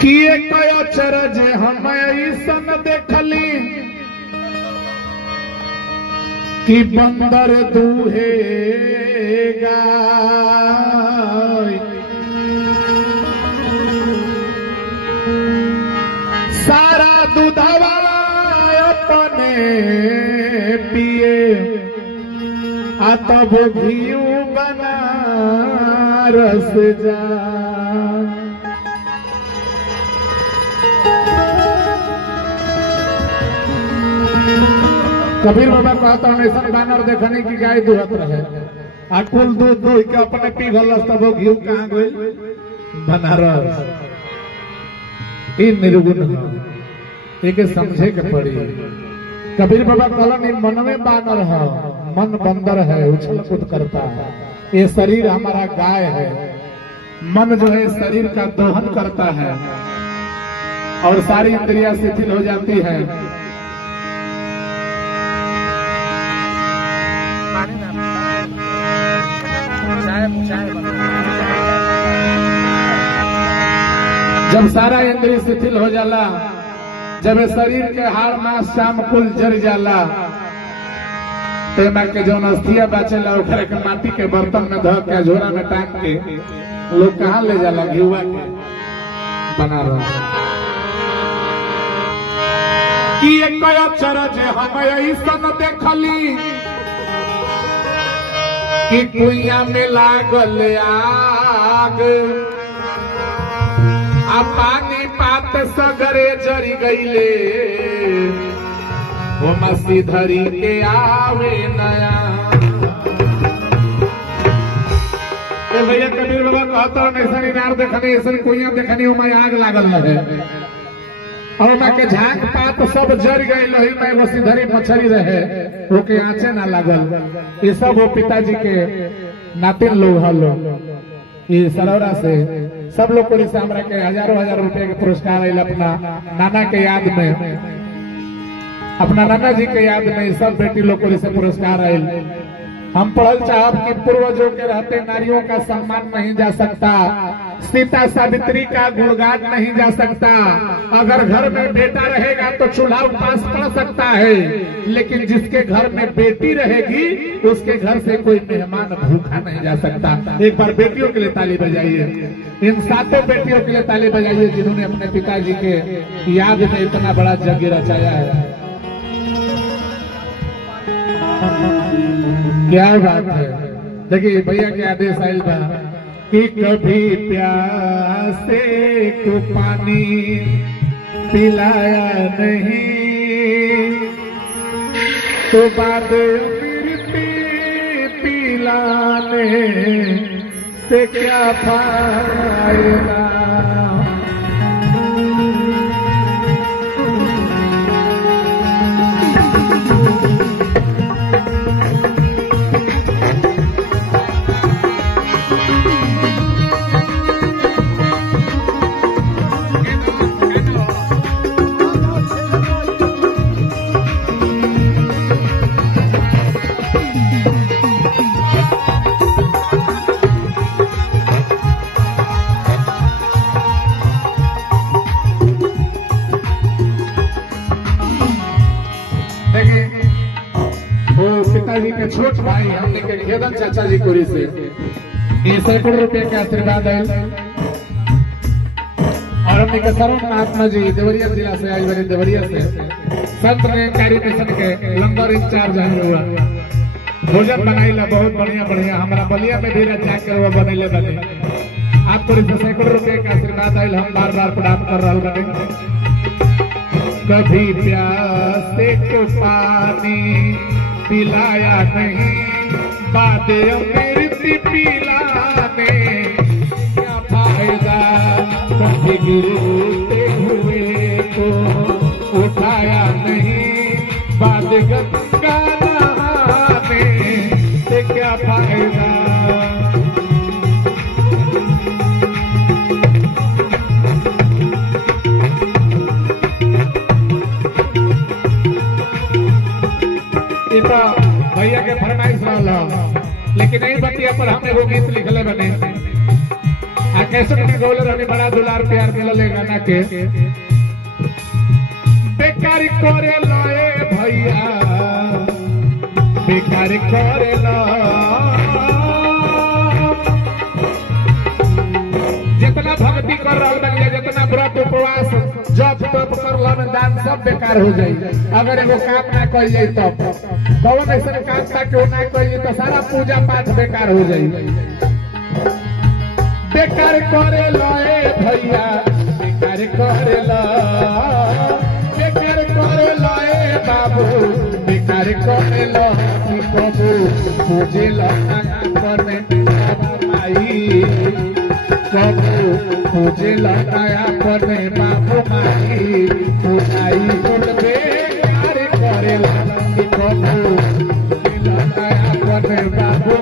किए कयो चरज हम ऐसन देखली कि बंदर दूहे गाय सारा दूधवा अपने पिए आ तब घीऊ बना रस जा कबीर बाबा कहता हूँ ऐसा बानर देखने की गाय दुहत रहे आ कुल दूध दूह के अपने पी गल तब घी कहाँ गई बनारस निर्गुण एक समझे के पड़ी। कबीर बाबा कहलन मन में बानर है मन बंदर है उछल कूद करता है। ये शरीर हमारा गाय है। मन जो है शरीर का दोहन करता है और सारी इंद्रियां शिथिल हो जाती है। जब सारा इंद्रिय शिथिल हो जाला, जब शरीर के हाड़ मांस शाम कुल जर जाला, तेमा के जौन अस्थिया बचेला ओकरे के माटी के बर्तन में धो के झोरा में टांग के लोग कहाँ ले जाला घिउआ के बना रहा कि एक चरज हम ऐसन देखली कि कुइया में लागल आग आ पानी पात सगरे जरी गईले वो मसी धरी के आवे नया। भैया कबीर बाबा कहता हूँ ऐसा इनार देखनी ऐसा कुइया देखनी मैं आग लागल रहे और वहाँ के झांक पात सब जर गई लही में वो सिधरी मछली रहे वो के आँचे ना लागल। ये सब वो पिताजी के नातिन लोग हलो ये सलौरा से सब लोग को हमरा के हजारों हजार रुपए के पुरस्कार आयल अपना नाना के याद में, अपना नाना जी के याद में सब बेटी लोग को पुरस्कार आयल। हम पढ़ल चाहब कि पूर्वजों के रहते नारियों का सम्मान नहीं जा सकता, सीता सावित्री का गुणगान नहीं जा सकता। अगर घर में बेटा रहेगा तो चूल्हा उपास पड़ सकता है, लेकिन जिसके घर में बेटी रहेगी उसके घर से कोई मेहमान भूखा नहीं जा सकता। एक बार बेटियों के लिए ताली बजाइए, इन सातों बेटियों के लिए ताली बजाइए जिन्होंने अपने पिताजी के याद में इतना बड़ा यज्ञ रचाया है। क्या बात है। देखिए भैया के आदेश आयल बा कि कभी प्यासे को पानी पिलाया नहीं तो बाद अमृत पिलाने से क्या फायदा। पिताजी के छोट भाई हमने के खेदन चाचा जी कोरी से ये सैकड़ों रुपए के आशीर्वाद है और हमने के सरोन महात्मा जी देवरिया जिला से आई बने देवरिया से संत ने कार्य मिशन के लंगर इंचार्ज हुआ भोजन बनाइला बहुत बढ़िया बढ़िया हमारा बलिया में भी रचा के वो बनैले बने आपको सैकड़ों रुपए का आशीर्वाद आयल हम बार बार प्रणाम कर रहा बने। कभी प्यासे को पानी पिलाया नहीं बाद अमृत पिलाने क्या फायदा। कभी गिरते हुए को उठाया नहीं बाद गंगा नहाने से क्या फायदा। भैया के फरमाइश रहा लेकिन नहीं बतिया पर हम एगो गीत लिखले बने आ कैसे में गौले रहने बड़ा दुलार प्यार मिलल गाना के बेकार करे लए भैया बेकार करे ला जितना भक्ति कर रहा बनिया जितना व्रत उपवास जप तप कर दान सब बेकार हो जाए अगर एगो काम ना कल जाए तब कौन ऐसा काम था क्यों ना कल तो सारा पूजा पाठ बेकार हो जाए बेकार करे लए भैया बेकार करे ला बेकार करे लए बाबू बेकार करे ला बाबू पूजे ला पर माई बाबू पूजे लगाया पर बाबू माई पूजाई बोल बेकार करे ला बाबू लगाया पर बाबू